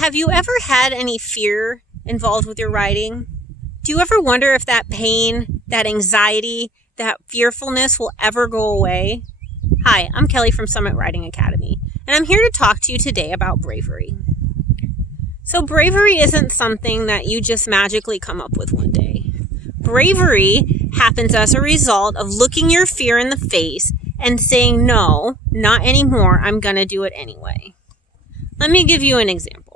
Have you ever had any fear involved with your riding? Do you ever wonder if that pain, that anxiety, that fearfulness will ever go away? Hi, I'm Kelly from Summit Riding Academy, and I'm here to talk to you today about bravery. So bravery isn't something that you just magically come up with one day. Bravery happens as a result of looking your fear in the face and saying, no, not anymore, I'm going to do it anyway. Let me give you an example.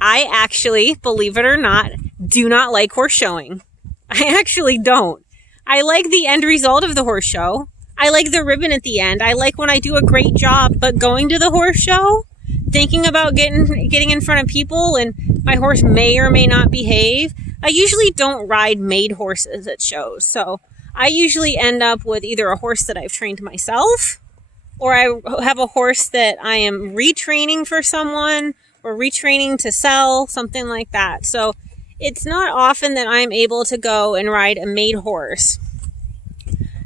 I actually, believe it or not, do not like horse showing. I actually don't. I like the end result of the horse show. I like the ribbon at the end. I like when I do a great job, but going to the horse show, thinking about getting in front of people and my horse may or may not behave. I usually don't ride made horses at shows. So I usually end up with either a horse that I've trained myself, or I have a horse that I am retraining for someone or retraining to sell, something like that. So it's not often that I'm able to go and ride a made horse.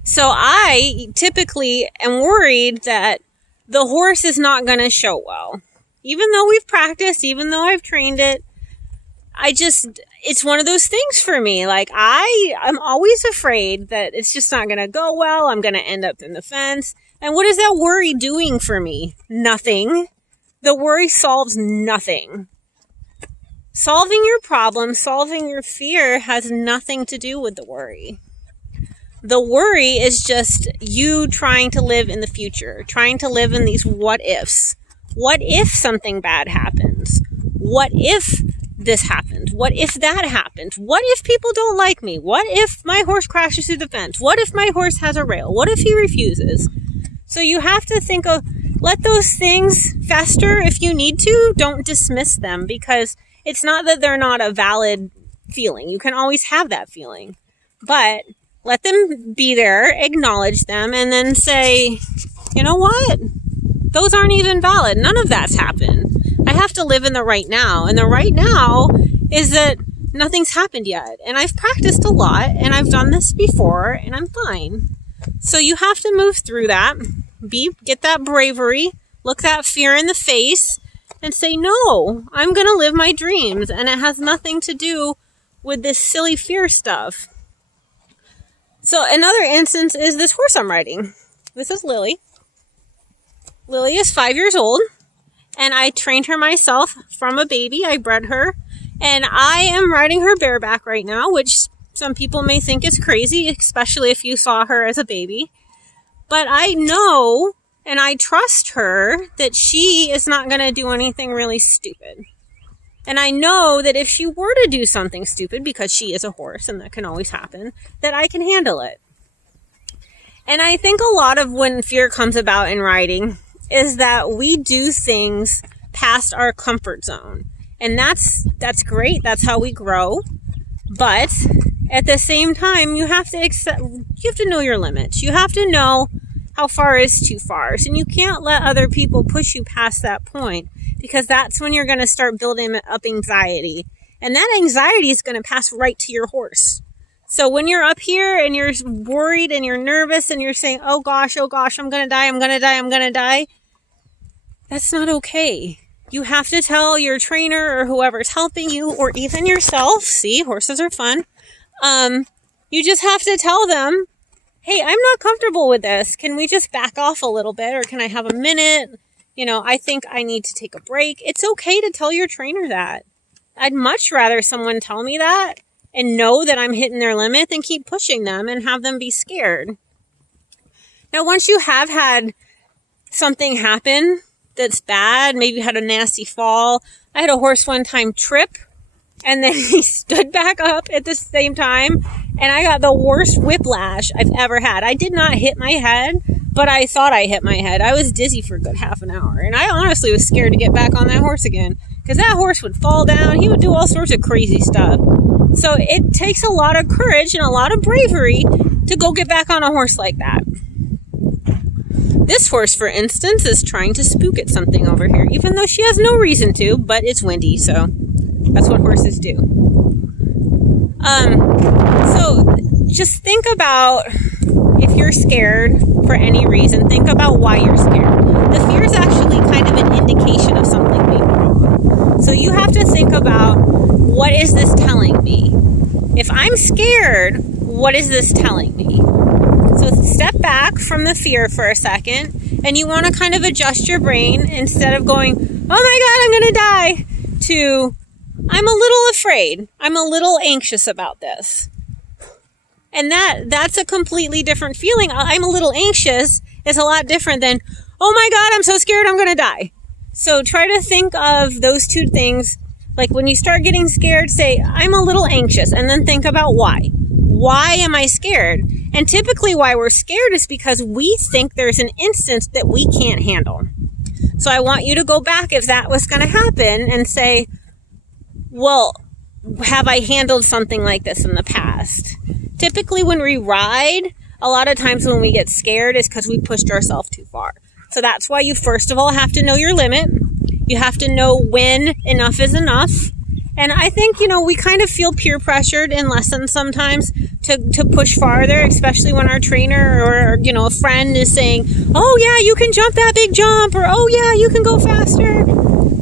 So I typically am worried that the horse is not going to show well. Even though we've practiced, even though I've trained it, it's one of those things for me. Like I'm always afraid that it's just not going to go well. I'm going to end up in the fence. And what is that worry doing for me? Nothing. The worry solves nothing. Solving your problem, solving your fear has nothing to do with the worry. The worry is just you trying to live in the future, trying to live in these what ifs. What if something bad happens? What if this happened? What if that happened? What if people don't like me? What if my horse crashes through the fence? What if my horse has a rail? What if he refuses? So you have to think of, let those things fester if you need to. Don't dismiss them, because it's not that they're not a valid feeling. You can always have that feeling. But let them be there, acknowledge them, and then say, you know what? Those aren't even valid. None of that's happened. I have to live in the right now. And the right now is that nothing's happened yet. And I've practiced a lot, and I've done this before, and I'm fine. So you have to move through that. Get that bravery, look that fear in the face, and say, no, I'm going to live my dreams. And it has nothing to do with this silly fear stuff. So another instance is this horse I'm riding. This is Lily. Lily is 5 years old, and I trained her myself from a baby. I bred her, and I am riding her bareback right now, which some people may think is crazy, especially if you saw her as a baby. But I know and I trust her that she is not going to do anything really stupid. And I know that if she were to do something stupid, because she is a horse and that can always happen, that I can handle it. And I think a lot of when fear comes about in riding is that we do things past our comfort zone. And that's great. That's how we grow. But at the same time, you have to know your limits. You have to know how far is too far. And you can't let other people push you past that point, because that's when you're going to start building up anxiety. And that anxiety is going to pass right to your horse. So when you're up here and you're worried and you're nervous and you're saying, oh gosh, I'm going to die, that's not okay. You have to tell your trainer or whoever's helping you, or even yourself. See, horses are fun. You just have to tell them, hey, I'm not comfortable with this. Can we just back off a little bit? Or can I have a minute? I think I need to take a break. It's okay to tell your trainer that. I'd much rather someone tell me that and know that I'm hitting their limit than keep pushing them and have them be scared. Now, once you have had something happen that's bad, maybe you had a nasty fall. I had a horse one time trip, and then he stood back up at the same time, and I got the worst whiplash I've ever had. I did not hit my head, but I thought I hit my head. I was dizzy for a good half an hour, and I honestly was scared to get back on that horse again, because that horse would fall down. He would do all sorts of crazy stuff. So it takes a lot of courage and a lot of bravery to go get back on a horse like that. This horse, for instance, is trying to spook at something over here, even though she has no reason to, but it's windy, so that's what horses do. So just think about, if you're scared for any reason, think about why you're scared. The fear is actually kind of an indication of something being wrong. So you have to think about, what is this telling me? If I'm scared, what is this telling me? So step back from the fear for a second, and you want to kind of adjust your brain instead of going, oh my God, I'm going to die, to, I'm a little afraid. I'm a little anxious about this. And that's a completely different feeling. I'm a little anxious is a lot different than, oh my God, I'm so scared I'm going to die. So try to think of those two things. Like when you start getting scared, say, I'm a little anxious, and then think about why. Why am I scared? And typically why we're scared is because we think there's an instance that we can't handle. So I want you to go back, if that was going to happen, and say, well, have I handled something like this in the past? Typically when we ride, a lot of times when we get scared is because we pushed ourselves too far. So that's why you first of all have to know your limit. You have to know when enough is enough. And I think, we kind of feel peer pressured in lessons sometimes to push farther, especially when our trainer or, a friend is saying, oh yeah, you can jump that big jump, or oh yeah, you can go faster.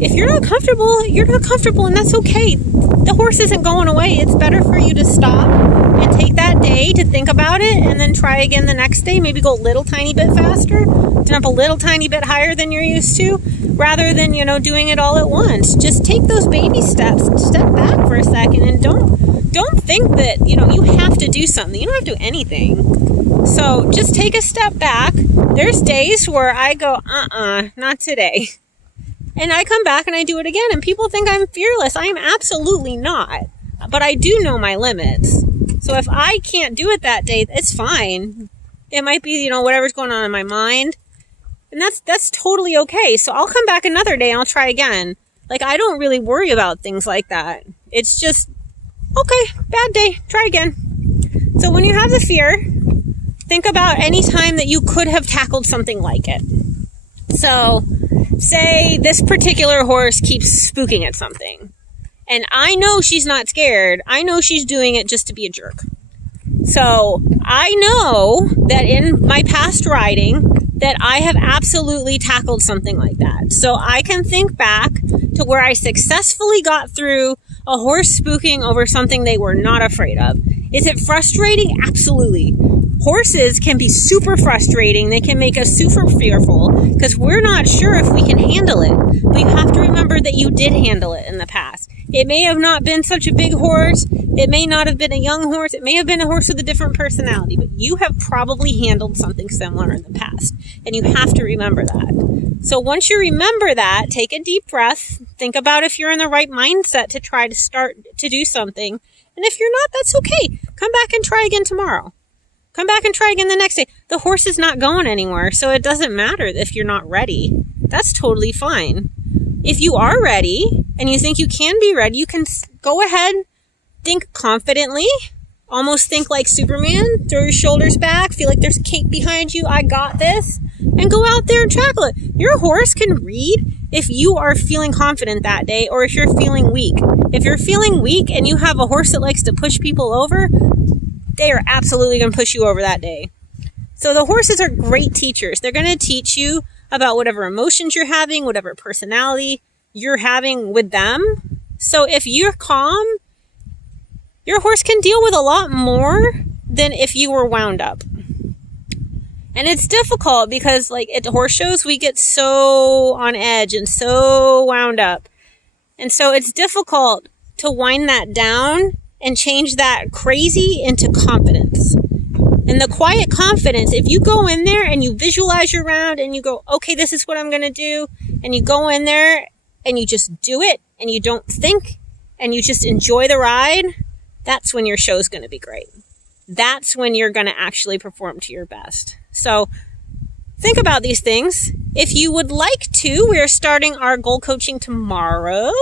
If you're not comfortable, you're not comfortable, and that's okay. The horse isn't going away. It's better for you to stop and take that day to think about it, and then try again the next day. Maybe go a little tiny bit faster, jump a little tiny bit higher than you're used to, rather than, doing it all at once. Just take those baby steps, step back for a second, and don't think that, you have to do something. You don't have to do anything. So just take a step back. There's days where I go, not today. And I come back and I do it again, and people think I'm fearless. I am absolutely not. But I do know my limits. So if I can't do it that day, it's fine. It might be, whatever's going on in my mind. And that's totally okay. So I'll come back another day and I'll try again. Like, I don't really worry about things like that. It's just, okay, bad day, try again. So when you have the fear, think about any time that you could have tackled something like it. So say this particular horse keeps spooking at something, and I know she's not scared. I know she's doing it just to be a jerk. So I know that in my past riding that I have absolutely tackled something like that. So I can think back to where I successfully got through a horse spooking over something they were not afraid of. Is it frustrating? Absolutely. Horses can be super frustrating. They can make us super fearful because we're not sure if we can handle it. But you have to remember that you did handle it in the past. It may have not been such a big horse. It may not have been a young horse. It may have been a horse with a different personality. But you have probably handled something similar in the past. And you have to remember that. So once you remember that, take a deep breath. Think about if you're in the right mindset to try to start to do something. And if you're not, that's okay. Come back and try again tomorrow. Come back and try again the next day. The horse is not going anywhere, so it doesn't matter if you're not ready. That's totally fine. If you are ready and you think you can be ready, you can go ahead, think confidently, almost think like Superman, throw your shoulders back, feel like there's a cape behind you, I got this, and go out there and tackle it. Your horse can read if you are feeling confident that day or if you're feeling weak. If you're feeling weak and you have a horse that likes to push people over, they are absolutely going to push you over that day. So the horses are great teachers. They're going to teach you about whatever emotions you're having, whatever personality you're having with them. So if you're calm, your horse can deal with a lot more than if you were wound up. And it's difficult because at the horse shows, we get so on edge and so wound up. And so it's difficult to wind that down and change that crazy into confidence. And the quiet confidence, if you go in there and you visualize your round and you go, okay, this is what I'm going to do. And you go in there and you just do it and you don't think and you just enjoy the ride, that's when your show's going to be great. That's when you're going to actually perform to your best. So think about these things. If you would like to, we're starting our goal coaching tomorrow,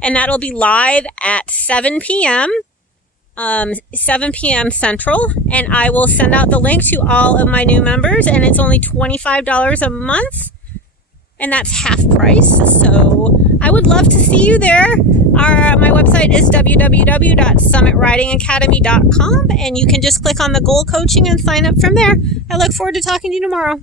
and that'll be live at 7 p.m. 7 p.m. Central, and I will send out the link to all of my new members, and it's only $25 a month, and that's half price. So I would love to see you there. My website is www.summitridingacademy.com, and you can just click on the goal coaching and sign up from there. I look forward to talking to you tomorrow.